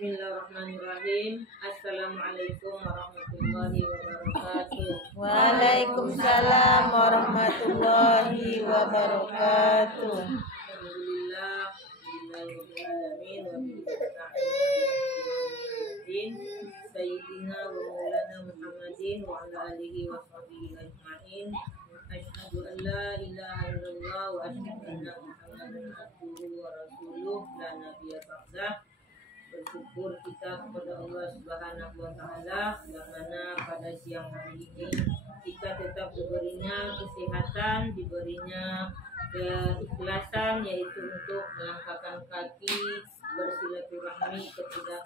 Bismillahirrahmanirrahim. Assalamualaikum warahmatullahi wabarakatuh. Waalaikumsalam warahmatullahi wabarakatuh. Alhamdulillah, Alhamdulillahirrahmanirrahim. Wa bihi Sayyidina wa maulana Muhammadin wa ala alihi wa sahbihi ajma'in. Asyhadu an la ilaha illallah wa asyhadu anna Muhammadan abduhu wa rasuluh la nabiyya ba'dah. Bersyukur kita kepada Allah Subhanahu wa taala yang mana pada siang hari ini kita tetap diberinya kesehatan, diberinya keikhlasan, yaitu untuk melangkahkan kaki bersilaturahmi kepada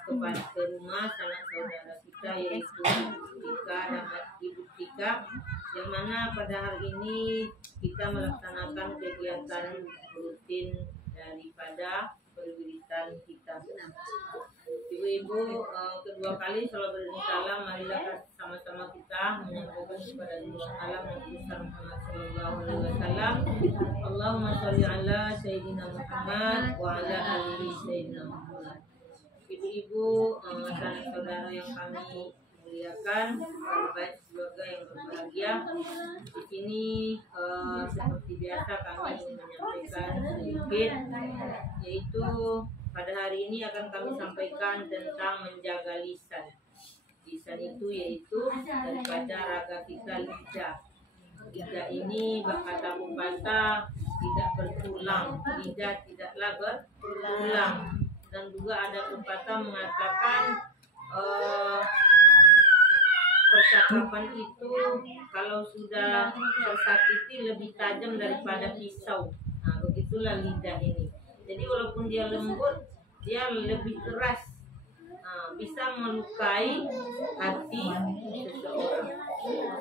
ke rumah sanak saudara kita, yaitu Tika dan Ibu Tika, yang mana pada hari ini kita melaksanakan kegiatan rutin daripada perwiritan kita. Ibu-ibu, kedua kali salam salam, marilah sama-sama kita menyampaikan kepada Nabi Alam Nabi Muhammad sallallahu alaihi wasallam. Allahumma sholli ala sayyidina Muhammad wa ala alihi sayyidina Muhammad. Ibu-ibu, saudara yang kami muliakan, baik keluarga yang berbahagia, di sini seperti biasa kami menyampaikan sedikit, yaitu pada hari ini akan kami sampaikan tentang menjaga lisan. Lisan itu yaitu daripada raga kita, lidah. Lidah ini berkata pepatah tidak bertulang, lidah tidaklah bertulang. Dan juga ada pepatah mengatakan percakapan itu kalau sudah tersakiti lebih tajam daripada pisau. Nah, begitulah lidah ini. Jadi walaupun dia lembut, dia lebih keras, bisa melukai hati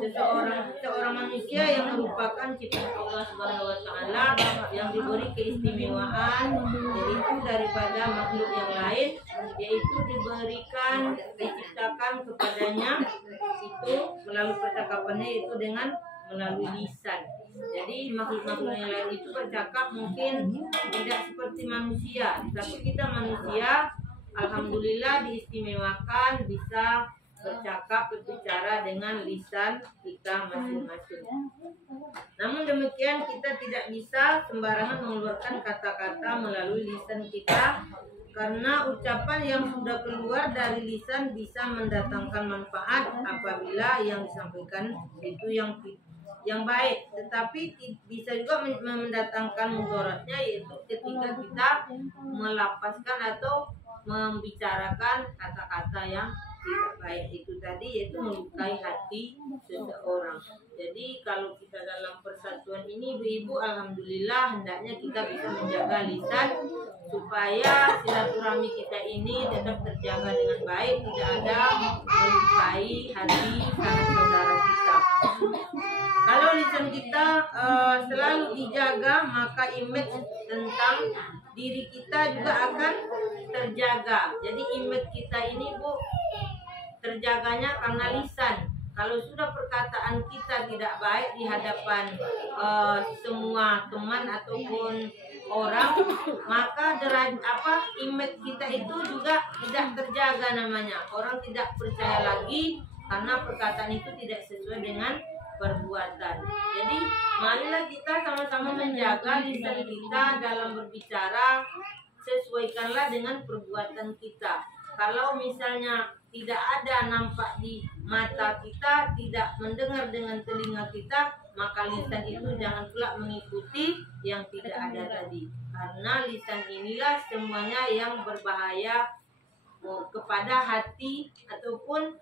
seseorang manusia yang merupakan ciptaan Allah Subhanahu wa taala, yang diberi keistimewaan yaitu daripada makhluk yang lain, yaitu diciptakan kepadanya itu melalui percakapannya itu dengan melalui lisan. Jadi makhluk-makhluk yang lain itu bercakap mungkin tidak seperti manusia, tapi kita manusia alhamdulillah diistimewakan bisa berbicara dengan lisan kita masing-masing. Namun demikian kita tidak bisa sembarangan mengeluarkan kata-kata melalui lisan kita, karena ucapan yang sudah keluar dari lisan bisa mendatangkan manfaat apabila yang disampaikan itu yang baik, tetapi bisa juga mendatangkan mudaratnya, yaitu ketika kita melapaskan atau membicarakan kata-kata yang tidak baik itu tadi, yaitu melukai hati seseorang. Jadi kalau kita dalam persatuan ini, ibu-ibu, alhamdulillah hendaknya kita bisa menjaga lisan supaya silaturahmi kita ini tetap terjaga dengan baik, tidak ada melukai hati sanak saudara kita. Kalau lisan kita selalu dijaga, maka image tentang diri kita juga akan terjaga. Jadi image kita ini, Bu, terjaganya karena lisan. Kalau sudah perkataan kita tidak baik di hadapan semua teman ataupun orang, maka image kita itu juga tidak terjaga namanya. Orang tidak percaya lagi karena perkataan itu tidak sesuai dengan perbuatan. Jadi marilah kita sama-sama menjaga lisan kita dalam berbicara, sesuaikanlah dengan perbuatan kita. Kalau misalnya tidak ada nampak di mata kita, tidak mendengar dengan telinga kita, maka lisan itu jangan pula mengikuti yang tidak ada tadi. Karena lisan inilah semuanya yang berbahaya kepada hati ataupun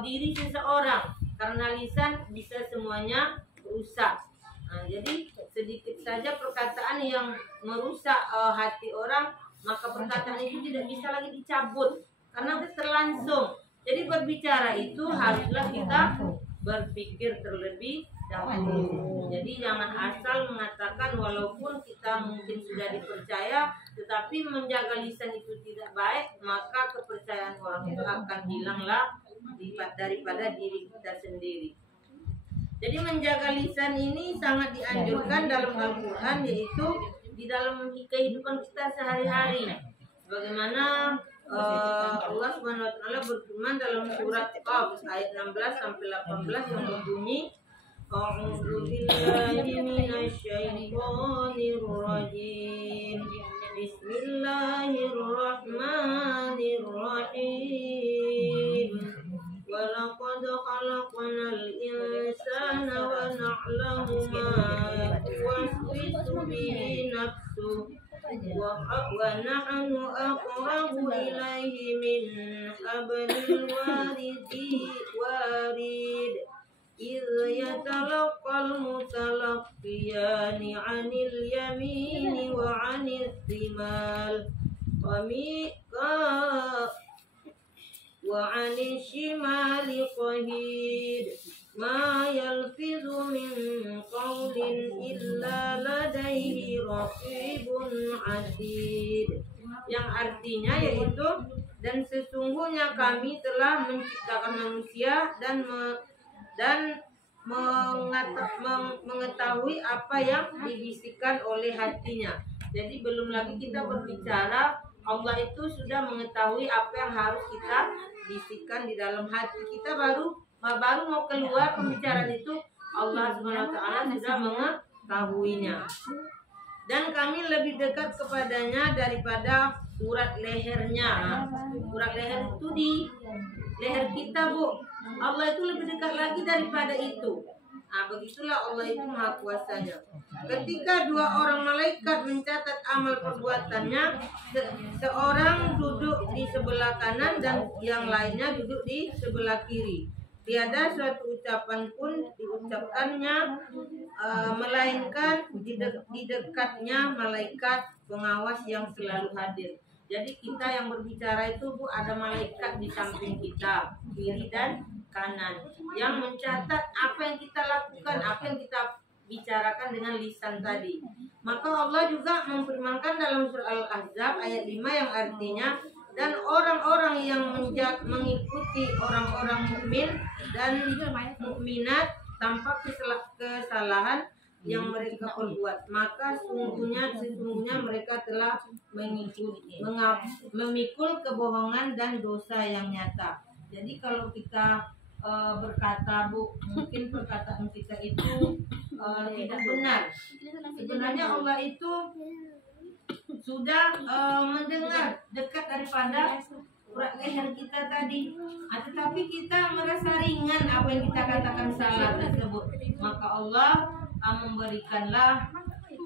diri seseorang. Karena lisan bisa semuanya rusak. Nah, jadi sedikit saja perkataan yang merusak hati orang, maka perkataan itu tidak bisa lagi dicabut karena sudah terlangsung. Jadi berbicara itu haruslah kita berpikir terlebih dahulu. Jadi jangan asal mengatakan walaupun kita mungkin sudah dipercaya, tetapi menjaga lisan itu tidak baik, maka kepercayaan orang itu akan hilanglah daripada diri kita sendiri. Jadi menjaga lisan ini sangat dianjurkan dalam Al-Quran, yaitu di dalam kehidupan kita sehari-hari. Bagaimana Allah Subhanahu wa taala berfirman dalam surat Qaf ayat 16 sampai 18 yang berbunyi A'udzu billahi minasyaitonir rajim. Bismillahirrahmanirrahim. Walaqad khalaqnal insana wa na'lamu ma tuwaswisu bihi nafsuhu wa nahnu aqrabu ilaihi min hablil warid إذ يتلقى المتلقيان عن اليمين وعن الشمال وعن الشمال قعيد ما يلفظ من قول إلا لديه رقيب عتيد, yang artinya yaitu dan sesungguhnya kami telah menciptakan manusia dan mengetahui apa yang dibisikkan oleh hatinya. Jadi belum lagi kita berbicara, Allah itu sudah mengetahui apa yang harus kita bisikkan di dalam hati kita. Baru mau keluar pembicaraan itu, Allah Subhanahu wa taala sudah mengetahuinya. Dan kami lebih dekat kepadanya daripada urat lehernya. Urat leher itu di leher kita, Bu. Allah itu lebih dekat lagi daripada itu. Begitulah Allah itu maha kuasanya. Ketika dua orang malaikat mencatat amal perbuatannya, seorang duduk di sebelah kanan dan yang lainnya duduk di sebelah kiri. Tiada suatu ucapan pun diucapkannya melainkan di dekatnya malaikat pengawas yang selalu hadir. Jadi kita yang berbicara itu, Bu, ada malaikat di samping kita, kiri dan kanan, yang mencatat apa yang kita lakukan, apa yang kita bicarakan dengan lisan tadi. Maka Allah juga memfirmankan dalam surah Al-Ahzab ayat 5 yang artinya, dan orang-orang yang mengikuti orang-orang mukmin dan mukminat tanpa kesalahan yang mereka perbuat, maka sesungguhnya mereka telah memikul kebohongan dan dosa yang nyata. Jadi kalau kita berkata, Bu, mungkin perkataan kita itu tidak benar. Sebenarnya Allah itu sudah mendengar dekat daripada urat leher kita tadi. Tetapi kita merasa ringan apa yang kita katakan salah tersebut, maka Allah memberikanlah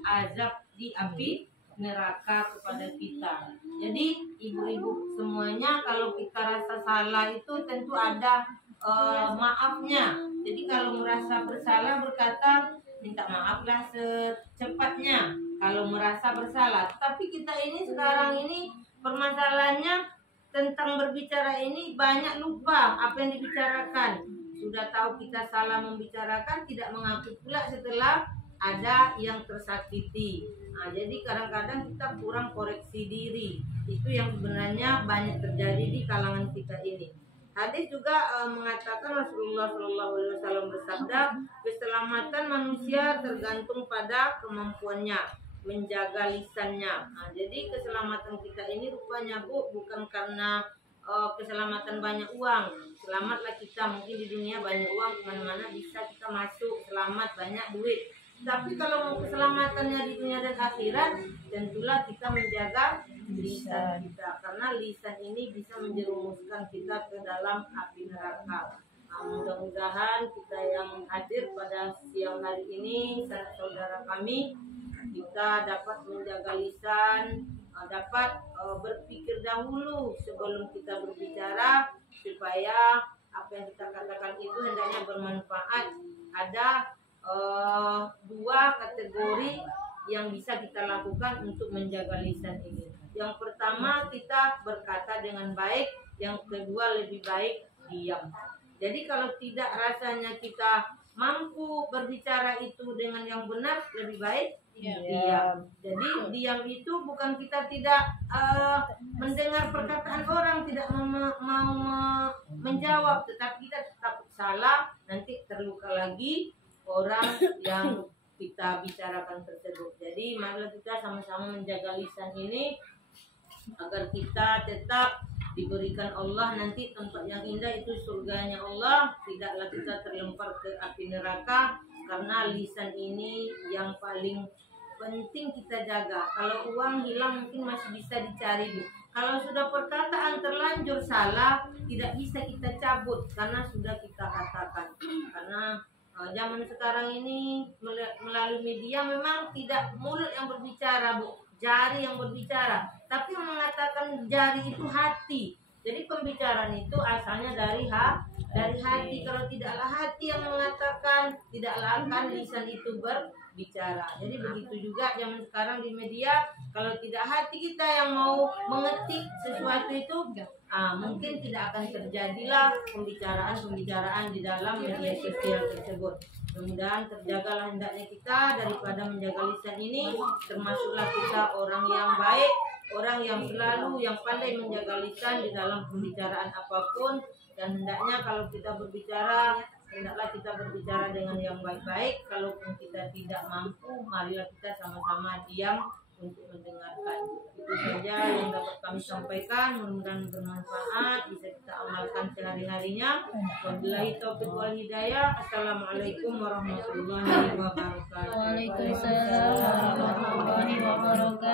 azab di api neraka kepada kita. Jadi ibu-ibu semuanya, kalau kita rasa salah itu tentu ada maafnya. Jadi kalau merasa bersalah berkata minta maaflah secepatnya kalau merasa bersalah. Tapi kita ini sekarang ini permasalahannya tentang berbicara ini banyak lupa apa yang dibicarakan. Sudah tahu kita salah membicarakan, tidak mengaku pula setelah ada yang tersakiti. Jadi kadang-kadang kita kurang koreksi diri. Itu yang sebenarnya banyak terjadi di kalangan kita ini. Hadis juga mengatakan Rasulullah SAW bersabda, keselamatan manusia tergantung pada kemampuannya menjaga lisannya. Jadi keselamatan kita ini rupanya, Bu, bukan karena keselamatan banyak uang. Selamatlah kita, mungkin di dunia banyak uang, kemana-mana bisa kita masuk, selamat banyak duit. Tapi kalau mau keselamatannya di dunia dan akhirat, tentulah kita menjaga lisan kita, karena lisan ini bisa menjerumuskan kita ke dalam api neraka. Mudah-mudahan kita yang hadir pada siang hari ini, saudara kami, kita dapat menjaga lisan, dapat berpikir dahulu sebelum kita berbicara, supaya apa yang kita katakan itu hendaknya bermanfaat. Ada dua kategori yang bisa kita lakukan untuk menjaga lisan ini. Yang pertama, kita berkata dengan baik. Yang kedua, lebih baik diam. Jadi kalau tidak rasanya kita mampu berbicara itu dengan yang benar, lebih baik diam. Jadi diam itu bukan kita tidak mendengar perkataan orang, tidak mau menjawab, tetapi kita takut salah, nanti terluka lagi orang yang kita bicarakan tersebut. Jadi marilah kita sama-sama menjaga lisan ini agar kita tetap diberikan Allah nanti tempat yang indah itu surganya Allah. Tidaklah kita terlempar ke api neraka, karena lisan ini yang paling penting kita jaga. Kalau uang hilang mungkin masih bisa dicari, Bu. Kalau sudah perkataan terlanjur salah, tidak bisa kita cabut karena sudah kita katakan. Karena zaman sekarang ini melalui media memang tidak mulut yang berbicara, Bu, jari yang berbicara. Tapi yang mengatakan jari itu hati. Jadi pembicaraan itu asalnya dari hati. Kalau tidaklah hati yang mengatakan, tidaklah akan lisan itu berbicara. Jadi begitu juga zaman sekarang di media, kalau tidak hati kita yang mau mengetik sesuatu itu, mungkin tidak akan terjadilah pembicaraan di dalam media sosial tersebut. Mudah-mudahan terjagalah hendaknya kita daripada menjaga lisan ini, termasuklah kita orang yang baik, orang yang selalu yang pandai menjaga lisan di dalam pembicaraan apapun. Dan hendaknya kalau kita berbicara, hendaklah kita berbicara dengan yang baik-baik. Kalaupun kita tidak mampu, marilah kita sama-sama diam untuk mendengarkan. Itu saja yang dapat kami sampaikan. Mudah-mudahan bermanfaat, bisa kita amalkan sehari-harinya. Wabillahi taufiq wal hidayah. Assalamualaikum warahmatullahi wabarakatuh. Waalaikumsalam warahmatullahi wabarakatuh.